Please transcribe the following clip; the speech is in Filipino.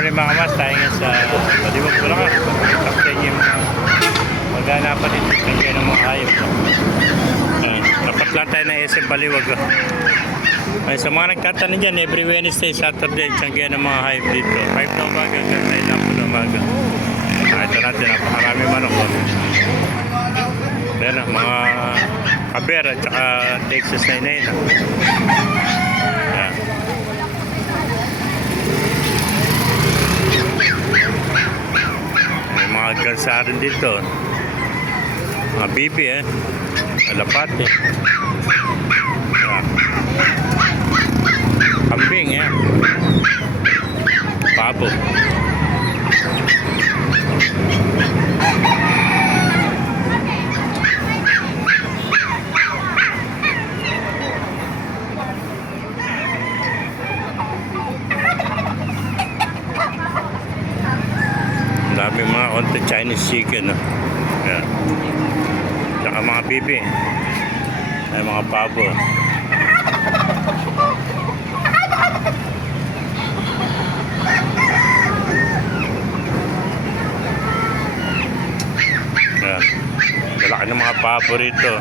morning mga mas, tayo nga sa Baliwag Bulacan. Kapten yung maganapan dito kaya ng mga hayop. Dapat lang tayo na SM Baliwag. Ay, sa mga nagtatanong dyan, every Wednesday, Saturday, kaya ng mga hayop dito. 5 na umaga hanggang 9 na po na umaga. Ito natin, napakarami manok. Yan na, mga kaber at saka Texas 99. Yan. Mga gansa rin dito, mga bibi alapate, kambing pabo. Dami mga onte Chinese chicken, Yan. Saka mga bibi, ay mga pabo. Yan. Malaki ng mga pabo rito.